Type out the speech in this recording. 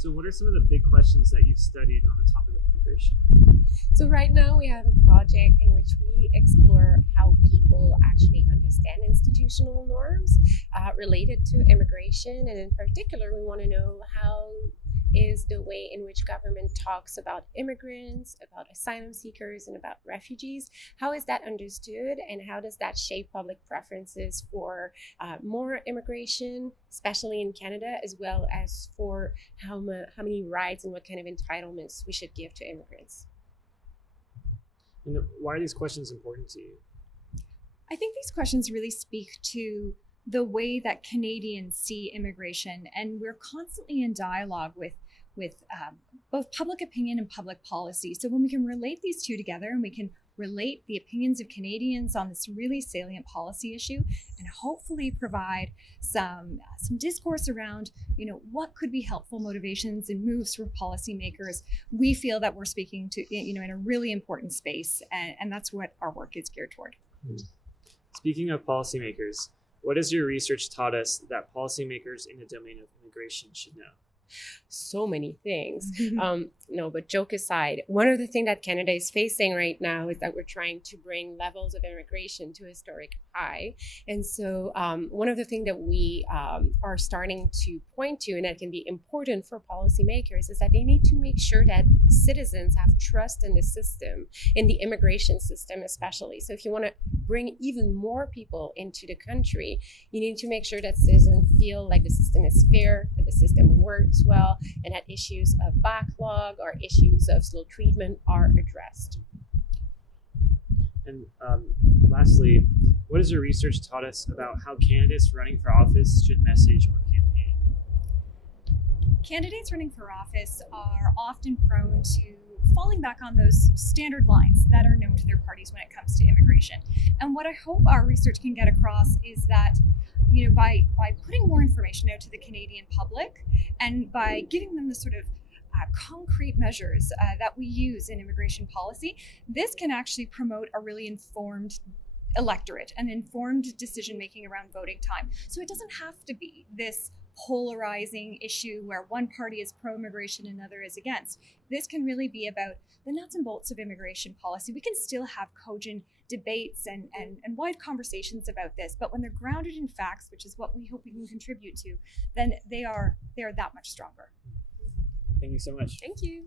So what are some of the big questions that you've studied on the topic of immigration? So right now we have a project in which we explore how people actually understand institutional norms related to immigration. And in particular, we want to know how is the way in which government talks about immigrants, about asylum seekers, and about refugees. How is that understood, and how does that shape public preferences for more immigration, especially in Canada, as well as for how many rights and what kind of entitlements we should give to immigrants? And why are these questions important to you? I think these questions really speak to the way that Canadians see immigration, and we're constantly in dialogue with both public opinion and public policy. So when we can relate these two together, and we can relate the opinions of Canadians on this really salient policy issue, and hopefully provide some discourse around, what could be helpful motivations and moves for policymakers, we feel that we're speaking to, in a really important space, and that's what our work is geared toward. Speaking of policymakers, what has your research taught us that policymakers in the domain of immigration should know? So many things. No, but joke aside, one of the things that Canada is facing right now is that we're trying to bring levels of immigration to a historic high. And so one of the things that we are starting to point to, and that can be important for policymakers, is that they need to make sure that citizens have trust in the system, in the immigration system especially. So if you want to bring even more people into the country, you need to make sure that citizens feel like the system is fair, that the system works well, and that issues of backlog or issues of slow treatment are addressed. And lastly, what has your research taught us about how candidates running for office should message or campaign? Candidates running for office are often prone to falling back on those standard lines that are known to their parties when it comes to immigration. And what I hope our research can get across is that, by putting more information out to the Canadian public, and by giving them the sort of concrete measures that we use in immigration policy, this can actually promote a really informed electorate and informed decision making around voting time. So it doesn't have to be this polarizing issue where one party is pro-immigration and another is against. This can really be about the nuts and bolts of immigration policy. We can still have cogent debates and wide conversations about this, but when they're grounded in facts, which is what we hope we can contribute to, then they are that much stronger. Thank you so much. Thank you.